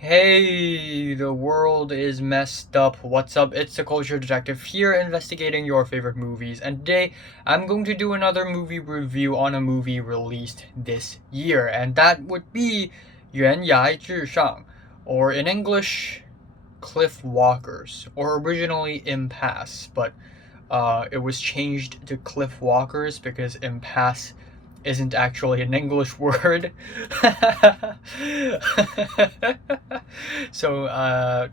Hey, the world is messed up. What's up? It's the Culture Detective here investigating your favorite movies. And today I'm going to do another movie review on a movie released this year. And that would be 悬崖之上, or in English, Cliff Walkers, or originally Impasse, but it was changed to Cliff Walkers because Impasse isn't actually an English word. So,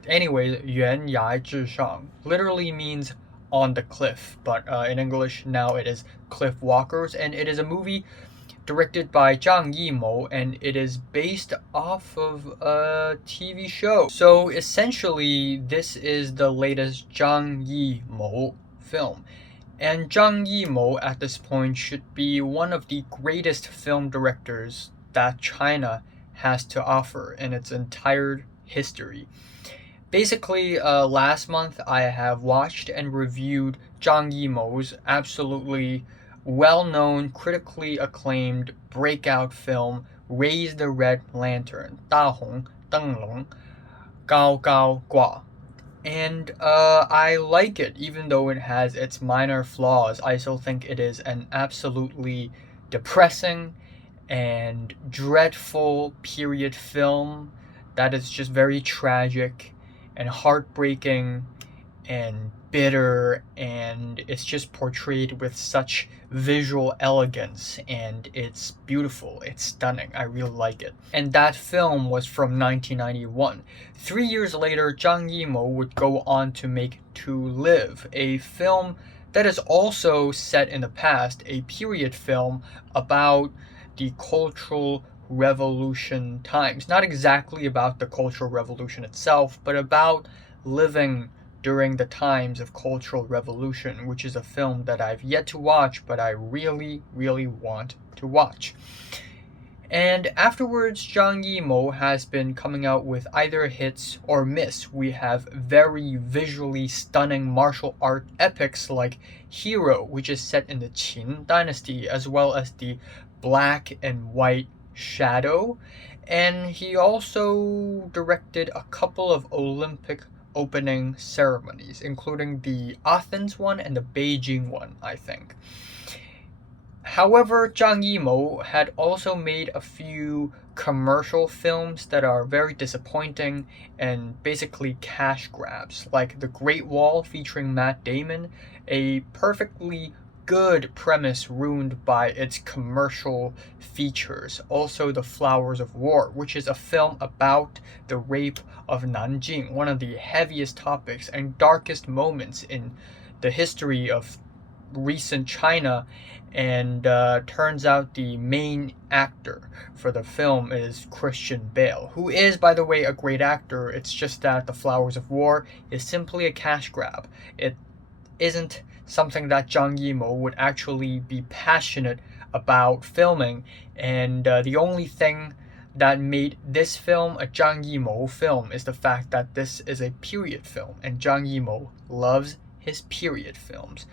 anyway, 悬崖之上 literally means on the cliff, but in English now it is Cliff Walkers, and it is a movie directed by Zhang Yimou, and it is based off of a TV show. So essentially, this is the latest Zhang Yimou film. And Zhang Yimou at this point should be one of the greatest film directors that China has to offer in its entire history. Basically, last month I have watched and reviewed Zhang Yimou's absolutely well-known, critically acclaimed breakout film Raise the Red Lantern, 大红灯笼, Gao Gao Gua. And I like it, even though it has its minor flaws. I still think it is an absolutely depressing and dreadful period film that is just very tragic and heartbreaking and bitter, and it's just portrayed with such visual elegance, and it's beautiful, it's stunning. I really like it. And that film was from 1991. 3 years later, Zhang Yimou would go on to make To Live, a film that is also set in the past, a period film about the Cultural Revolution times. Not exactly about the Cultural Revolution itself, but about living during the times of Cultural Revolution, which is a film that I've yet to watch, but I really, really want to watch. And afterwards, Zhang Yimou has been coming out with either hits or miss. We have very visually stunning martial art epics like Hero, which is set in the Qin dynasty, as well as the Black and White Shadow. And he also directed a couple of Olympic opening ceremonies, including the Athens one and the Beijing one, I think. However, Zhang Yimou had also made a few commercial films that are very disappointing and basically cash grabs, like The Great Wall featuring Matt Damon, a perfectly good premise ruined by its commercial features. Also, The Flowers of War, which is a film about the rape of Nanjing, one of the heaviest topics and darkest moments in the history of recent China. And turns out the main actor for the film is Christian Bale, who is, by the way, a great actor. It's just that The Flowers of War is simply a cash grab. It isn't something that Zhang Yimou would actually be passionate about filming, and the only thing that made this film a Zhang Yimou film is the fact that this is a period film, and Zhang Yimou loves his period films,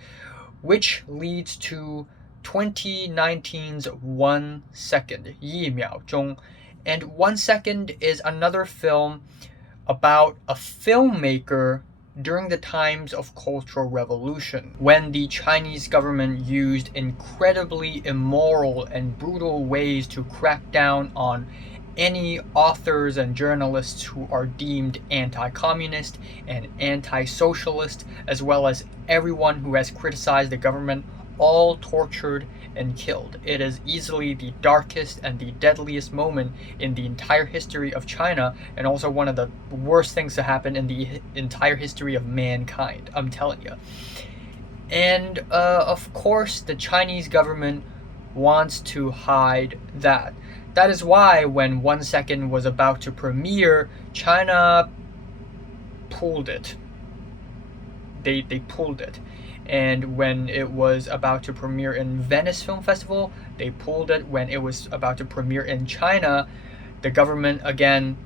which leads to 2019's 1 Second, 1秒钟. And 1 Second is another film about a filmmaker during the times of Cultural Revolution, when the Chinese government used incredibly immoral and brutal ways to crack down on any authors and journalists who are deemed anti-communist and anti-socialist, as well as everyone who has criticized the government, all tortured and killed. It is easily the darkest and the deadliest moment in the entire history of China, and also one of the worst things to happen in the entire history of mankind, I'm telling you. And of course, the Chinese government wants to hide that. That is why when 1 Second was about to premiere, China pulled it. They pulled it. And when it was about to premiere in Venice Film Festival, they pulled it. When it was about to premiere in China, the government again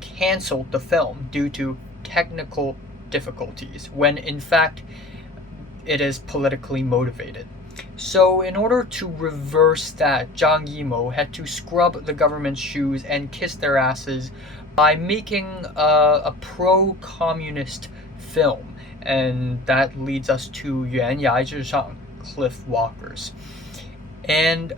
canceled the film due to technical difficulties, when in fact it is politically motivated. So in order to reverse that, Zhang Yimou had to scrub the government's shoes and kiss their asses by making a pro-communist film, and that leads us to 悬崖之上, Cliff Walkers. And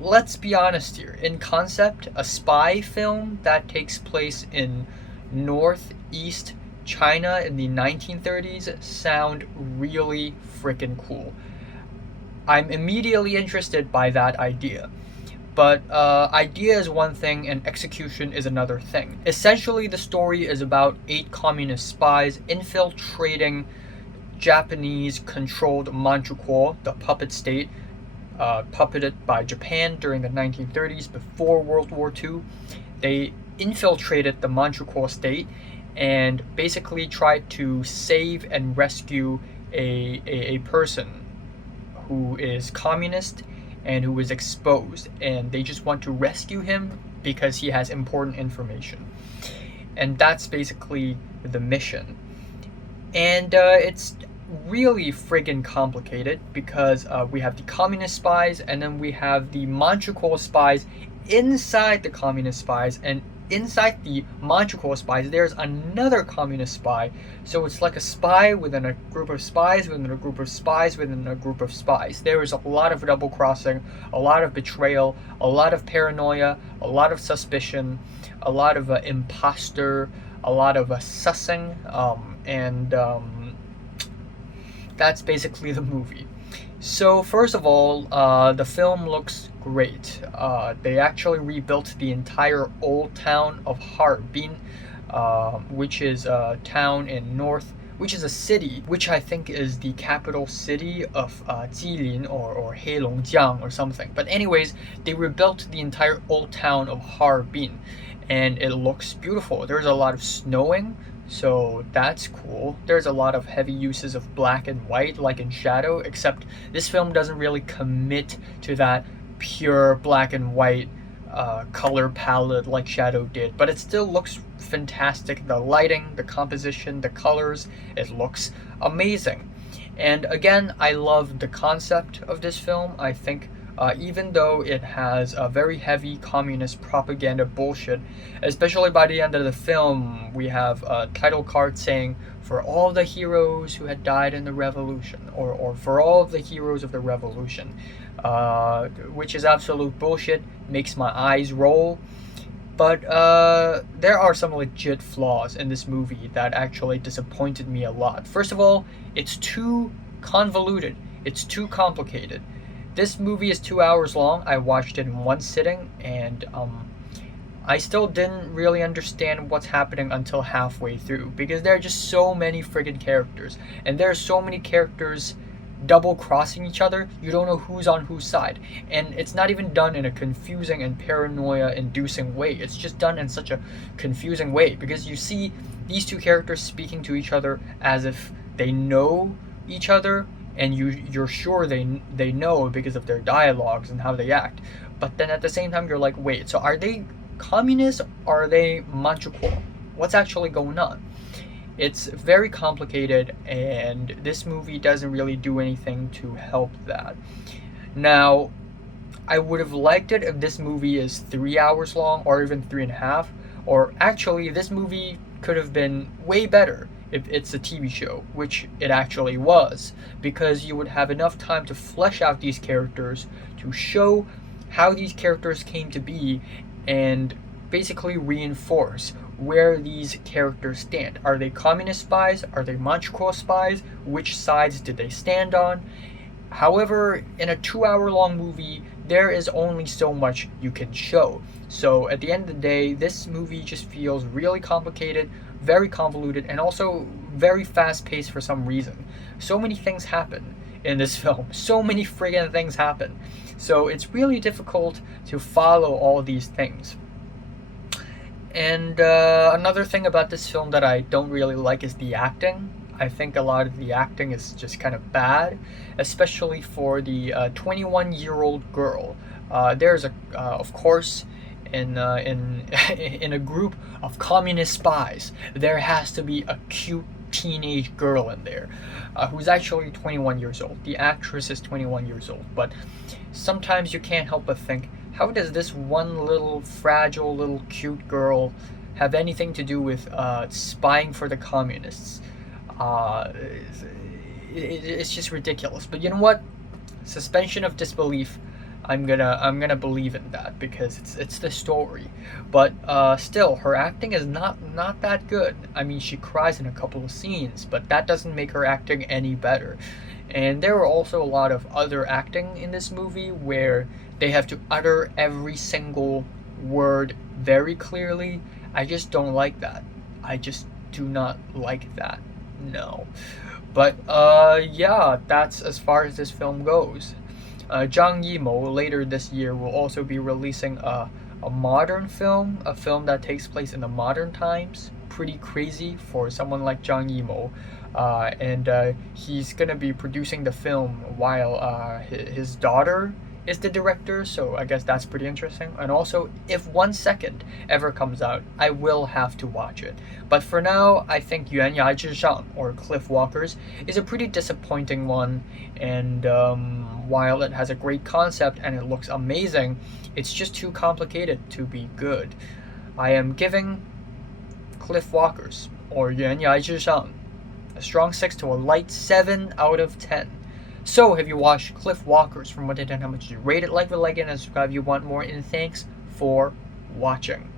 let's be honest here. In concept, a spy film that takes place in northeast China in the 1930s sound really freaking cool. I'm immediately interested by that idea. But idea is one thing and execution is another thing. Essentially, the story is about 8 communist spies infiltrating Japanese-controlled Manchukuo, the puppet state, puppeted by Japan during the 1930s before World War II. They infiltrated the Manchukuo state and basically tried to save and rescue a person who is communist and who is exposed, and they just want to rescue him because he has important information. And that's basically the mission. And it's really friggin' complicated because we have the communist spies, and then we have the Manchukuo spies inside the communist spies, and inside the Manchukuo spies there's another communist spy. So it's like a spy within a group of spies within a group of spies within a group of spies. There is a lot of double crossing, a lot of betrayal, a lot of paranoia, a lot of suspicion, a lot of imposter, a lot of sussing, and that's basically the movie. So first of all, the film looks great. They actually rebuilt the entire old town of Harbin, which is a town in which is a city, which I think is the capital city of Jilin or Heilongjiang or something. But anyways, they rebuilt the entire old town of Harbin, and it looks beautiful. There's a lot of snowing, so that's cool. There's a lot of heavy uses of black and white, like in Shadow, except this film doesn't really commit to that pure black and white color palette like Shadow did, but it still looks fantastic. The lighting, the composition, the colors, it looks amazing. And again, I love the concept of this film. I think even though it has a very heavy communist propaganda bullshit, especially by the end of the film, we have a title card saying, "For all the heroes who had died in the revolution," or "For all of the heroes of the revolution," which is absolute bullshit, makes my eyes roll. But there are some legit flaws in this movie that actually disappointed me a lot. First of all, it's too convoluted. It's too complicated. This movie is 2 hours long. I watched it in one sitting, and I still didn't really understand what's happening until halfway through, because there are just so many friggin' characters, and there are so many characters double crossing each other. You don't know who's on whose side, and it's not even done in a confusing and paranoia inducing way. It's just done in such a confusing way, because you see these two characters speaking to each other as if they know each other, and you're sure they know because of their dialogues and how they act. But then at the same time, you're like, wait, so are they communists or are they Manchukuo? What's actually going on? It's very complicated, and this movie doesn't really do anything to help that. Now, I would have liked it if this movie is 3 hours long, or even 3.5, or actually this movie could have been way better if it's a TV show, which it actually was, because you would have enough time to flesh out these characters, to show how these characters came to be, and basically reinforce where these characters stand. Are they communist spies? Are they Manchukuo spies? Which sides did they stand on? However, in a 2-hour-long movie, there is only so much you can show. So at the end of the day, this movie just feels really complicated, very convoluted, and also very fast-paced for some reason. So many things happen in this film. So many friggin' things happen. So it's really difficult to follow all these things. And another thing about this film that I don't really like is the acting. I think a lot of the acting is just kind of bad, especially for the 21-year-old girl. There's of course, in in a group of communist spies, there has to be a cute teenage girl in there who's actually 21 years old. The actress is 21 years old, but sometimes you can't help but think, how does this one little fragile little cute girl have anything to do with spying for the communists. Uh, it's just ridiculous. But you know what? Suspension of disbelief. I'm gonna believe in that because it's the story. But still, her acting is not that good. I mean, she cries in a couple of scenes, but that doesn't make her acting any better. And there were also a lot of other acting in this movie where they have to utter every single word very clearly. I just don't like that. I just do not like that. No. But yeah, that's as far as this film goes. Zhang Yimou later this year will also be releasing a modern film, a film that takes place in the modern times. Pretty crazy for someone like Zhang Yimou. And he's gonna be producing the film while his daughter is the director, so I guess that's pretty interesting. And also, if 1 second ever comes out, I will have to watch it. But for now, I think 悬崖之上, or Cliff Walkers, is a pretty disappointing one. And while it has a great concept and it looks amazing, it's just too complicated to be good. I am giving Cliff Walkers, or 悬崖之上, a strong 6 to a light 7 out of 10. So, have you watched Cliff Walkers? From 1 to 10, how much did you rate it? Like the like and subscribe if you want more. And thanks for watching.